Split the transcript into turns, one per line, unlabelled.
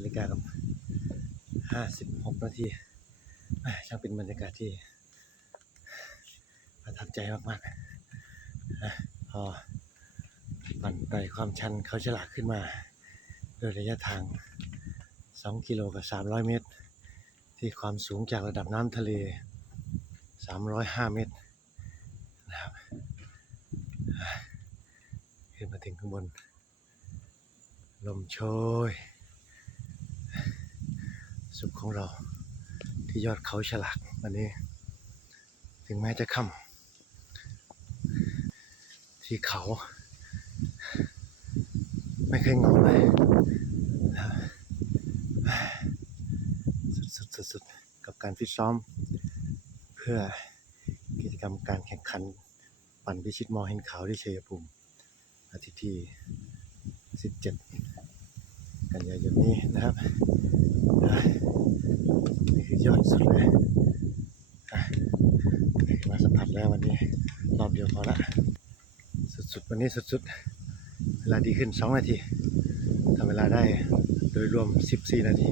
นาฬิกากับห้าสิบหกนาทีช่างเป็นบรรยากาศที่ประทับใจมากๆพอปั่นไต่ความชันเขาฉลากขึ้นมา โดยระยะทาง 2 กิโลกับ 300 เมตร ที่ความสูงจากระดับน้ำทะเล 305 เมตรนะครับขึ้นมาถึงข้างบน ลมโชย สุขของเราที่ยอดเขาฉลากวันนี้ ถึงแม้จะค่ำที่เขา ไม่เคยเหงาเลยครับสุดๆสุดกับการฟิตซ้อม เพื่อกิจกรรมการแข่งขัน ปั่นพิชิตมอเห็นเขาที่ชัยภูมิอาทิตย์ที่ 17 กันยายนนี้นะครับ ยอดสุดเลยอะมาสัมผัสแล้ววันนี้รอบเดียวพอละ สุดๆ วันนี้สุดๆ เวลาดีขึ้น 2 นาทีทำเวลาได้โดยรวม 14 นาที